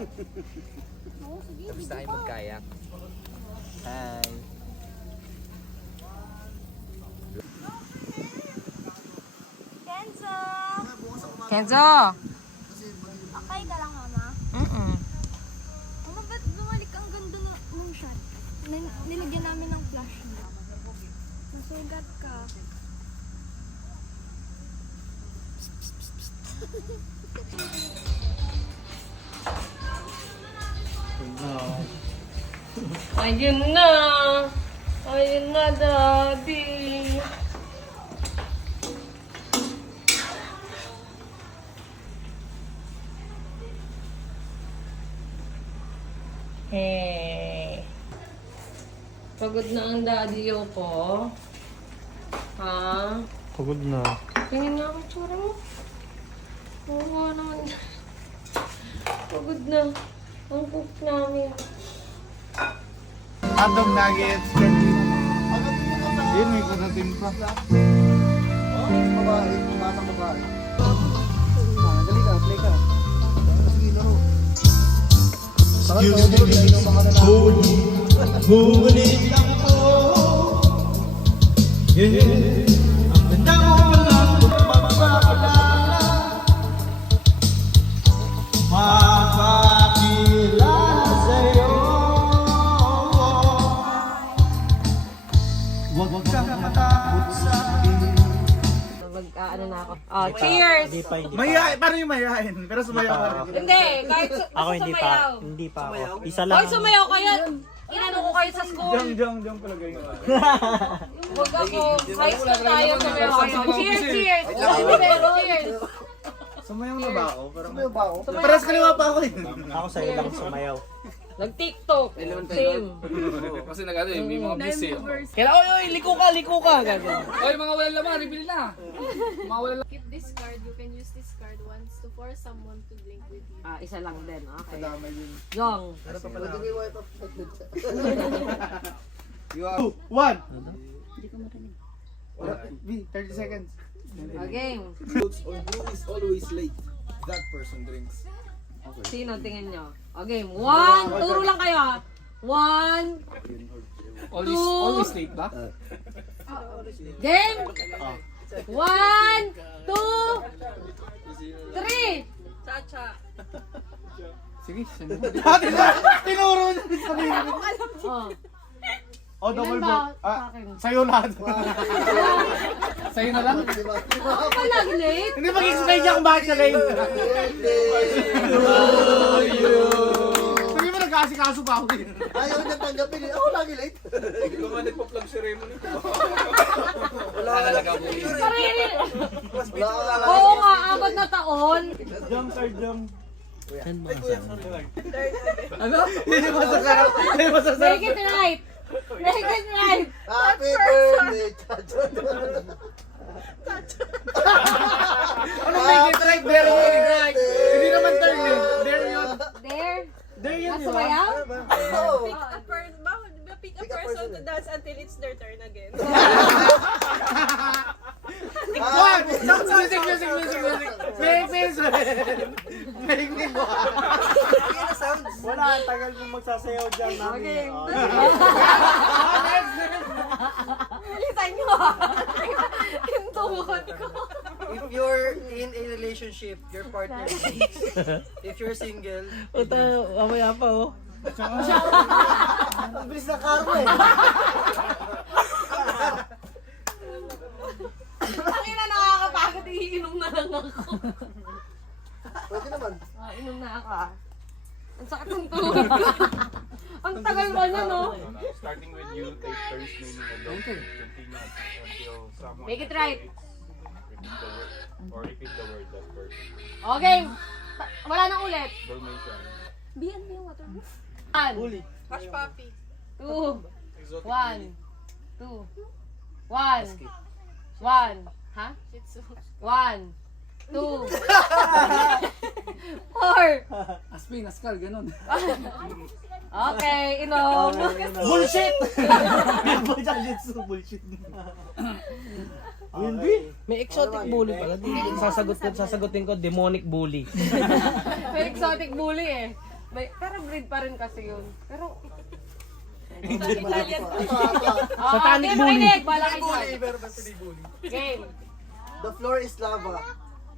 Tapos tayo magkayak. Hi. Kenzo! Kenzo! Okay ka lang, Mama? Mama, ba't bumalik ang ganda ng shot? Nilagyan namin ng flash. Masugat ka. Ayun na! Ayun na, Daddy! Hey! Pagod na ang daddy ko. Ha? Pagod na. Tingin nga ako tsura mo. Oo naman. Pagod na. Ang cook namin. Hotdog nuggets. Yun, may kanatin pa. Babae, batang babae. Dali ka, play ka. Sige, laro. Ngunit lang po, yeah. Ang ganda mo lang magpapakilala, magpapakilala sa'yo. Huwag kang matakot sa akin. Ano na ako. Oh, cheers! Mayayain, paano yung mayayain? Pero sumayaw ka rin. Hindi, kahit Ako hindi pa. sumayaw. Hindi pa ako. Isa lang. Hoy, sumayaw kayo! Inano ko kayo sa school. Jong palagay ko. Huwag ako. High school tayo, sumayaw kayo. Cheers, cheers! Cheers! Sumayaw na ba ako? Sumayaw ba ako? Paras kaliwa pa ako eh. Ako sa'yo lang sumayaw. Nag-TikTok. Same. Kasi nag-ano eh, may mga busy. Kailangan, oy, liko ka. Ganun. Oy, mga walang laman, reveal na. Mga walang laman. Keep this card. You can use this card once to force someone to drink with you. Ah, isa lang din. Okay. Damay din. Jong. You are... 2, 1! Hindi ko marinig. B, 30 seconds. Okay. Or who is always late? That person drinks. Sino tingin nyo? Okay, 1, turo lang kayo ha. 1, Always late ba? game! 1, 2, 3! Sige, tinuro niya sa sarili. Oh. Oh, double Ilan ba vote. sa akin? Sa'yo lahat. Sa'yo na lang? Ako pa lagi late? Hindi mag-explain niya kung bakit siya late. Hindi mo nag-aasikaso pa ako din. Ayaw niya tanggapin eh. Ako lagi late. Hindi ko man nagpa-plug ceremony ko. Wala ka lang. Sarili! Oo nga, 4 na taon. Jong, sir, Jong. Ano? Hindi mo sasarap. Hindi mo sasarap. Make it right! Make it right! Happy birthday, Chacho. Ano make it right? There you make it right. Hindi naman turn yun. There yun. There? There yun, Nasa di ba? bayaw? Oh. Pick a person to dance until it's their turn again. One! Music. Make me mo. Wala, ang tagal kong magsasayaw dyan namin. Okay. Bilisan nyo! Yung tuhod ko. If you're in a relationship, your partner drinks. If you're single, Mamaya pa oh. ang bilis na karo eh. Ang ina nakakapagod, iinom na lang ako. Pwede naman. Inom na ako ah. Ang sakit ng tuhod ko. Ang tagal ba na no? Starting with you, take turns naming a dog. Continue until someone Make it right. repeat the word or repeat the word that person. Okay. Wala na ulit. Dalmatian. Bihan mo yung water mo. 1, Hush puppy. 2, 1, 2, 1, 1, ha? Shih Tzu. 1, 2, 4. Aspin, askal, ganun. Okay, inom. Bullshit! Bullshit. May exotic bully pala. Sasagutin ko, demonic bully. May exotic bully eh. Pero breed pa rin kasi yun. Pero... Satanic game, bully. kinig. Bala kayo. Bully, pero basta di bully. Game. The floor is lava.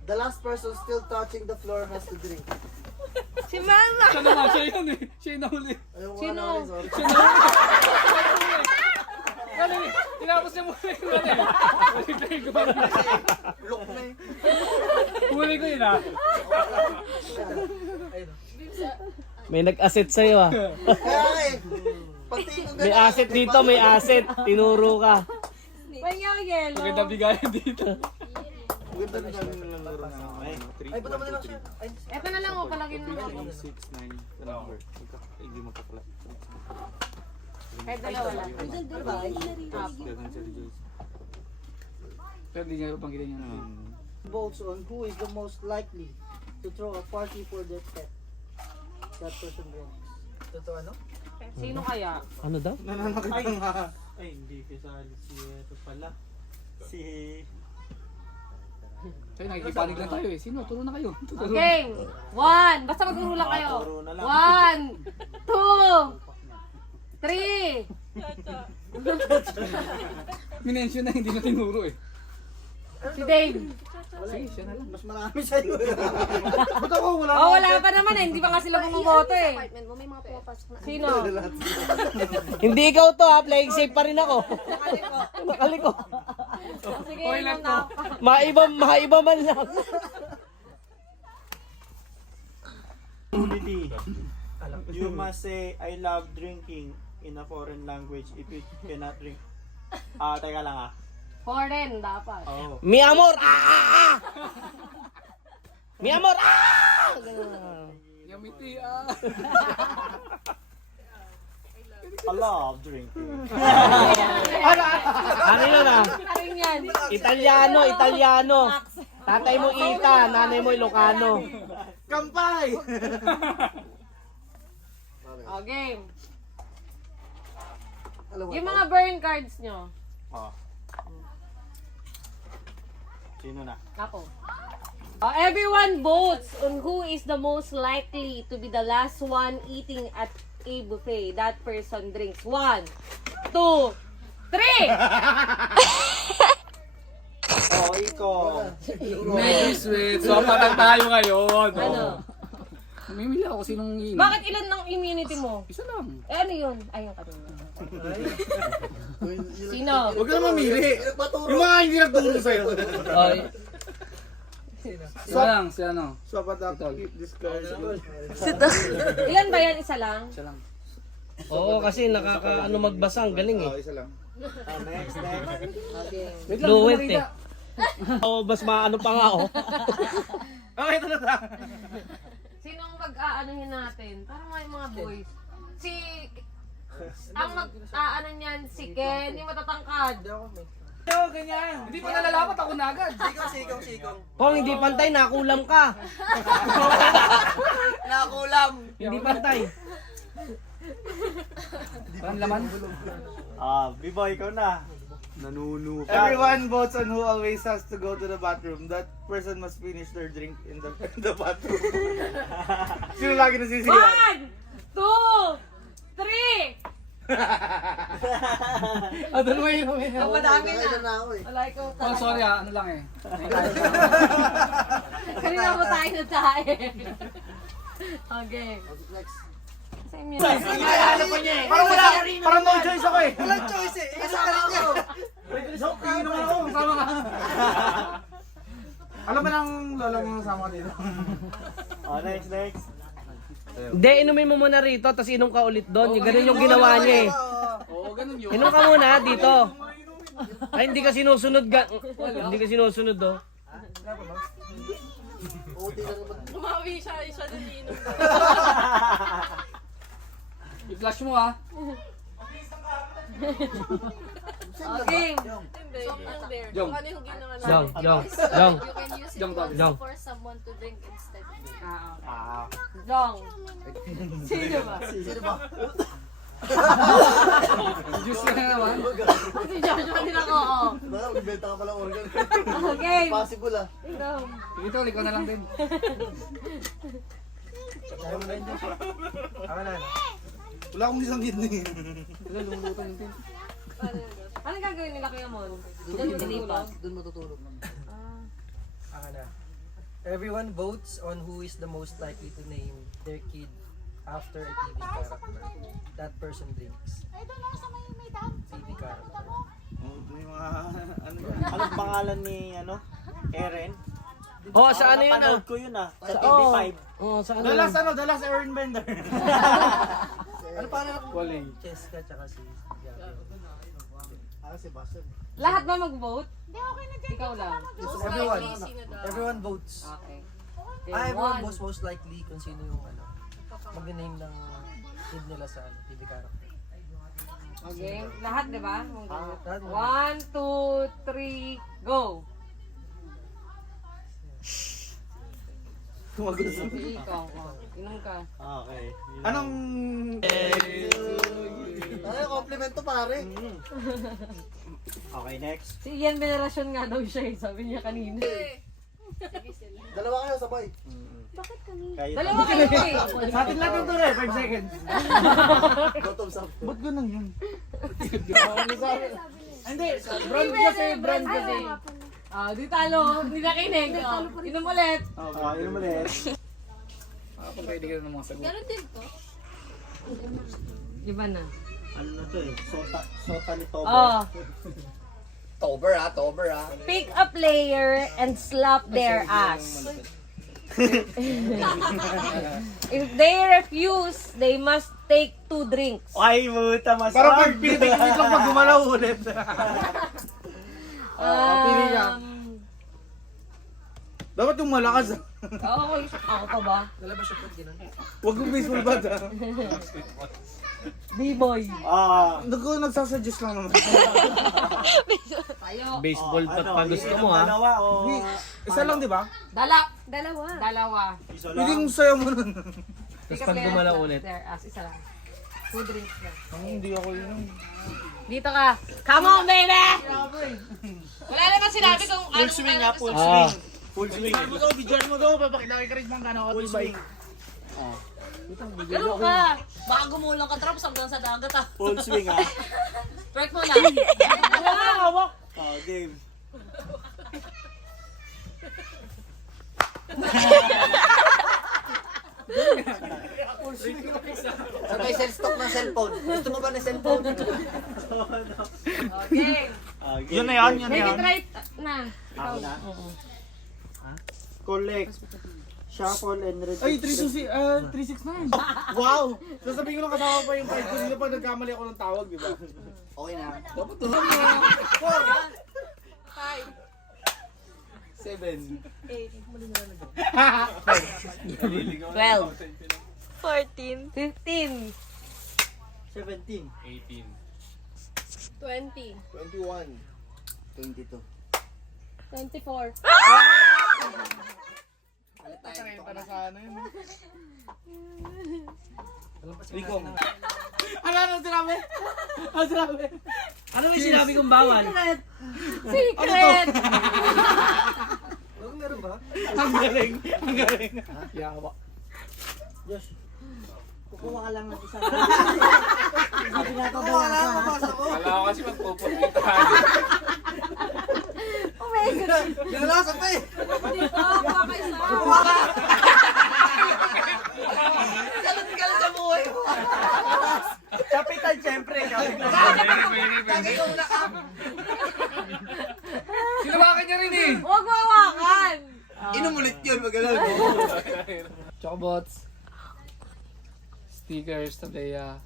The last person still touching the floor has to drink. Si Mama. Siya naman, siya yun eh. Siya yung nahuli. Ayoko Sino? na rin, sorry. Ano eh, tinapos niya muna yung ano eh. Balik ko pa rin. Look na eh. Huli ko yun ah. May nag-asset sa'yo ah. Kaya eh. Pagtingin ko May asset dito, may asset. Tinuro ka. May yellow. Maganda bigayan dito. Ganda na namin nilalaro na. Ay, buta mo nila siya. Ay, Eto na lang, palagyan mo. 6, 9, the number. Hindi magkakala. Kahit dalawa lang. Ganun siya rejoice. Pero hindi niya panggilan niya. votes on who is the most likely to throw a party for their pet. That person wins. Totoo ano? Sino kaya? Ano daw? Nananakit ka nga. Ay, hindi kasali si ito pala. Si... Tayo, nakikipanig lang tayo eh. Sino? Turo na kayo. Game! 1! Basta magturo lang kayo. Turo na lang. 1, 2, 3! Minention na hindi na tinuro eh. Si Dave. Sige, siya na lang. Mas marami sa'yo. Ba't ako wala? Oh, wala pa naman eh. Hindi pa nga sila bumoboto eh. Apartment mo, may mga pumapasok na. Sino? Hindi ikaw to ha, playing safe pa rin ako. Nakaliko. Sige, Okay lang to. Maiba man lang. Unity. You must say, I love drinking in a foreign language if you cannot drink. Teka lang ah. Foreign dapat. Oh. Mi amor! Mi amor! Yamiti ah. I love drinking. Ano yun ah? Ano yan? Italiano. Tatay mo Ita, nanay mo Ilocano. Kampay! Oh, game. Alam mo, Yung mga burn cards nyo. Oh. Sino na? Ako. Oh, everyone votes on who is the most likely to be the last one eating at a buffet. That person drinks 1, 2, 3! Oh, ikaw. May sweet. So, patang tayo ngayon. Ano? Mamimili ako sinong inom. Bakit ilan ng immunity mo? Isa lang. Eh, ano yun? Ayun ka din. Sino? Huwag ka na mamili. Paturo. Yung mga hindi nagturo sa'yo. Ay. Siya lang, siya ano. So, keep this card. Ilan ba yan? Isa lang? Siya lang. Oo, kasi nakakaano magbasa, ang galing eh. Isa lang. Next. Wait lang, Fluent hindi ko eh. Oo, mas maano pa nga oh. Okay, ito na ta. Sinong pag-aanohin natin? Parang mga boys. Ang mag-aano niyan, si Ken, yung matatangkad. Hindi pa nalalapat ako na agad. Sikong. Kung hindi pantay, nakulam ka. Nakulam. Hindi pantay. Parang laman. B-boy, ikaw na. Nanunu ka. Everyone votes on who always has to go to the bathroom. That person must finish their drink in the bathroom. Sino lagi nasisigaw? 1, 2, 3! Doon mo yun. Ang madami Nakailan na. na ako eh. Wala ikaw Oh, talaga. sorry ah. Ano lang eh. Kanina mo tayo na tayo. Okay. Next. Sa inyo. Parang no choice ako eh. Walang choice eh. Isa ka rin niya. Inom ako, kasama ka. Alam mo lang lola mo kasama dito. Next. Hindi, inumin mo muna rito, tapos inom ka ulit doon. Ganun yung ginawa niya eh. Oo, ganun yun. Inom ka muna dito. Ay, hindi ka sinusunod. Hindi ka sinusunod oh. Uti lang naman. Lumawi siya din inom. I-flash mo ah. Okay. Hindi, yung there. Jong. Kung ano yung ginawa namin. Jong. You can use it Jong, also Jong. for someone to drink instead. Jong. Sino ba? Sino ba? Juice na naman. Si Joshua din ako. Oh. Baka magbenta ka pala organ. Okay. Possible ah. Ikaw. Ito, ikaw na lang din. Wala akong isang kidney. Ano gagawin nila Kuya Mon? Doon matutulog. Everyone votes on who is the most likely to name their kid after a TV character. That person drinks. TV character. May mga ano yan. Anong pangalan ni Eren? Oh, sa ano yun ah? Napanood ko yun sa TV5. Oh, sa ano? The last Aaron Bender. Ano pa na? Waling. Cheska tsaka si Gabby. Si Basen. Lahat ba mag-vote? Ikaw lang. Everyone votes. Okay. Everyone votes most likely kung sino yung mag-name ng kid nila sa TV character. Okay. Lahat, di ba? Lahat. 1, 2, 3, go! Ikaw, inom ka. Okay. Anong... Ay, compliment to pare. Okay, next. Si Ian Venerasyon nga daw siya eh, sabi niya kanina. Dalawa kayo sabay. Bakit kami? Kayo Dalawa kayo eh. Sa atin lang ito rin, 5 seconds. Bottom up. Ba't ganun yun? Hindi, brand kasi, brand kasi. Di talo, hindi nakinig. Inom ulit. Okay, yun ulit. Kung pwede ka ng mga sagot. Ganun din to. Iba na. Ano na to eh? Sota ni Tobo. Oh. Tober ah. Pick a player and slap their ass. If they refuse, they must take 2 drinks. Ay, muta mas. Para pag pinipilit lang pag gumalaw ulit. Pili niya. Dapat yung malakas. Ako pa ba? Nalabas siya po, gano'n. Huwag yung baseball bat ah. B-boy. Nagsasuggest lang naman. Tayo. Baseball bat pa gusto mo ha? Dalawa o... Isa lang di ba? Dalawa. Isa Pwede lang. kong sayo mo nun. Pick a pag player gumalaw and slap ulit. their ass. Isa lang. 2 drinks lang. Hindi ako yun. Dito ka. Come on, baby! Wala naman sinabi kung Full swing ha, full Ah. swing. Full swing. Mo to, videoan mo to, papakita kay Chris mang gano'n ako Full swing. Ganun ka. Baka gumulang ka traps hanggang sa dagat ah. Full swing ha. Twerk mo na. Oh, game. Sabay stock ng cellphone. Gusto mo ba ng cellphone? Okay. Yun na yan, Make it right na. Ako na? Collect. Shuffle and read. Ay, 369. Wow! Sasabihin ko lang kasama pa yung 5 ko dito pag nagkamali ako ng tawag, di ba? Okay na. Dapat to. 7. 12. 14. 15. 17. 18. 20. 21. 22. 24. Para sa ano yun. Likong. Ano sinabi? Ano sinabi? Ano yung sinabi kong bawal? Secret! Meron ba? Ang galing. Ang galing. Yawa. Diyos. Kukuha ka lang ng isa. Wala ko kasi magpupunta tayo. Ginalasan pa eh! Dito, kuha ka isa. Galit sa buhay mo! Kapitan, syempre. Kapitan. Sinawakan niya rin eh. Huwag mawakan. Inom ulit yun, magalang. Chocobots. Stickers, tableya.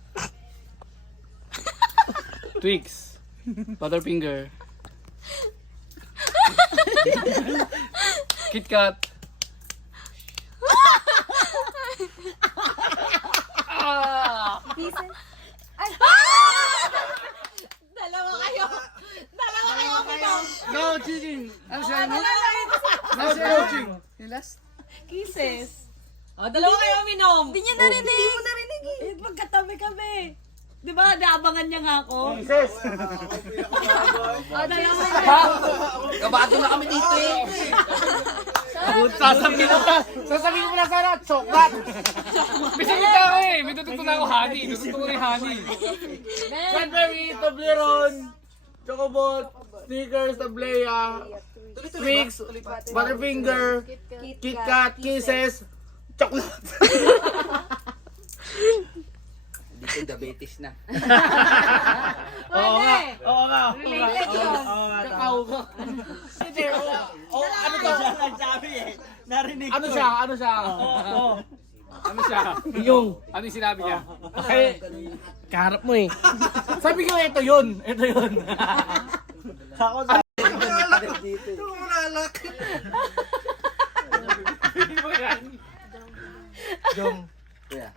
Twix. Butterfinger. KitKat. Pieces. Dalawa kayo. Dalawa kayo. Go, cheating. Ano siya mo? Ano siya coaching? Yung last? Kisses. Dalawa kayo uminom. Hindi niya narinig. Hindi mo narinig eh. Magkatabi kami. Di ba, naabangan niya nga ako? Sis! Dalawa. Kabado na kami dito eh! votes. Sasabihin mo na sana, chocolate. May sagot ako eh. May tututunan ako honey. Tututunan ko yung honey. Cadbury, Toblerone, Chocobot, Snickers, Tablea, Twix, Butterfinger, KitKat, Kisses, chocolate. Dito diabetes na. Pwede! Oo nga. Related yun. Kakao ka. Hindi, ano to? Nagsabi eh. Narinig Ano siya? Ano siya? Yung. Ano yung sinabi niya? Eh, kaharap mo eh. Sabi ko, ito yun. Ito yun. Ako sa... Yung. Kuya.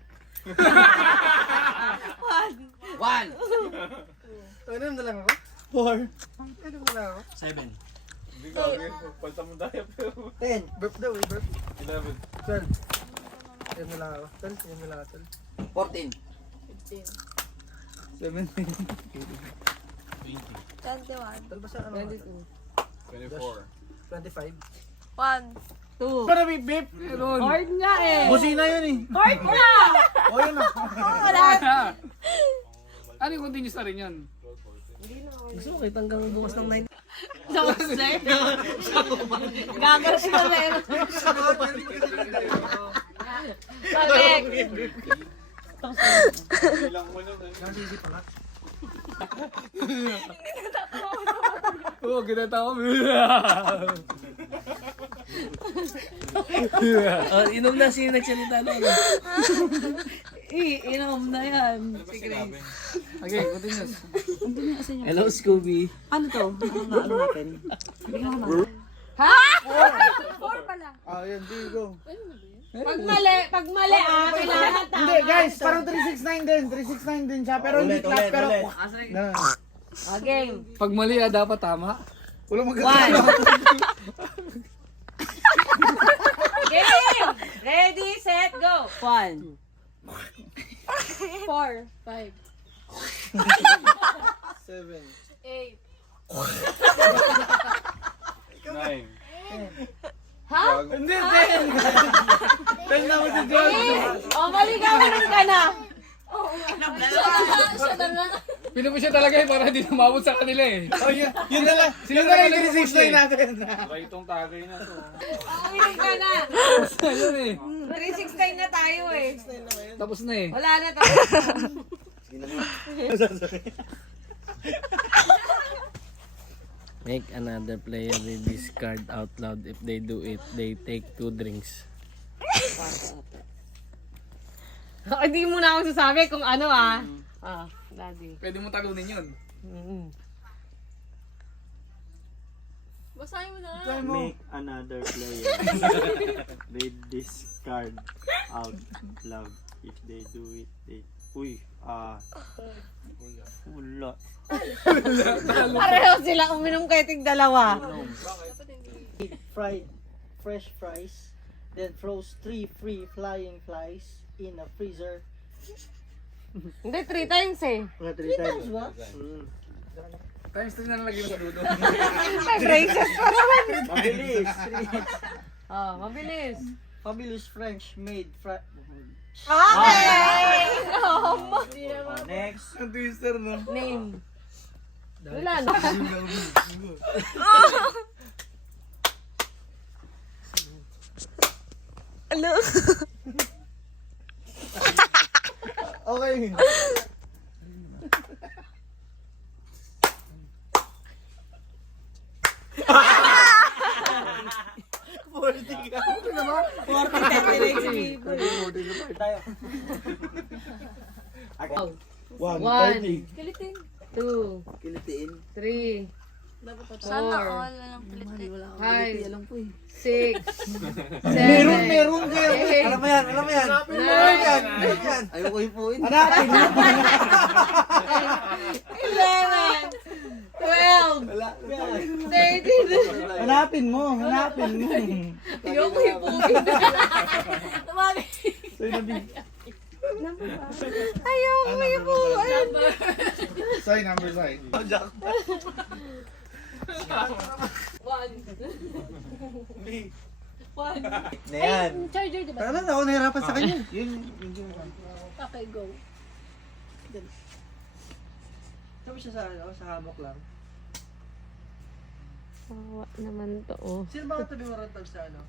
One. Ano na lang ako? 4. Ano na lang ako? 7. Hindi ka, palta mo tayo. 10. Burp daw eh, burp. 11. 12. Yan na lang ako. 12. Yan na lang ako. 14. 17. 21. 12 ba sa ano? 24. 25. 1. Two. Para bip bip. Meron. Hard nga eh. Busina yun eh. Hard na! O yun na. Ano yung continuous na rin yun? Gusto ko kitang hanggang bukas ng 9. Gagas na meron. Correct. Ilang mo nun. Oo, ginata ko. Inom na sino nagsalita doon. Inom na yan. Okay, continuous. Hello, Scooby. Ano to? Ano natin? Ah, yan. There you go. Pag mali kailangan tama. Hindi, guys. Parang 369 din. 369 din siya. Pero hindi clap. Pero... Ganun. Game. Pag mali dapat tama. Wala One. magkakala. Game. Ready, set, go. 1. 4. 5. 7. 8. 9. Ha? Hindi, 10. 10 na mo si John. Maligawan ka na. Pinupo siya talaga eh para hindi namabot sa kanila eh. Oh, yun na lang. Yun na lang yung 369 natin. Try itong tagay na to. Umiling ka na. Ayun eh. 369 na tayo eh. Tapos na eh. Wala na tapos. Make another player read this card out loud. If they do it, they take 2 drinks. Hindi mo na ako sasabi kung ano ah. Daddy. Pwede mo talunin yun. Basahin mo na. Make another player read this card out loud. If they do it, they... Uy, wala. Pareho sila uminom kayo tig dalawa. Fresh fries. Then froze 3 free flying flies in a freezer. Hindi, 3 times eh. 3 times ba? Times 3 na lang lagi mo sa dudo. May braces pa naman. Mabilis. Mabilis. Fabulous French made Okay! Next. Ang twister no. Name. Wala na. Okay. One, 30. 2, Kilitiin. 3, Sana all walang pilit. 5, 6, 7, Meron kayo. Alam mo yan, alam mo yan. 9, Ayoko hipuin. Hanapin mo. 11, 12, 13. Hanapin mo. Hanapin mo. Ayoko hipuin. Tumagi. Ayoko hipuin. Sign number sign. 1. One. Na yan. Charger, di ba? Parang ako nahirapan sa kanya. Okay, go. Sabi siya sa hamok lang. Kawawa naman to, oh. Sino ba katabi mo ron sa ano?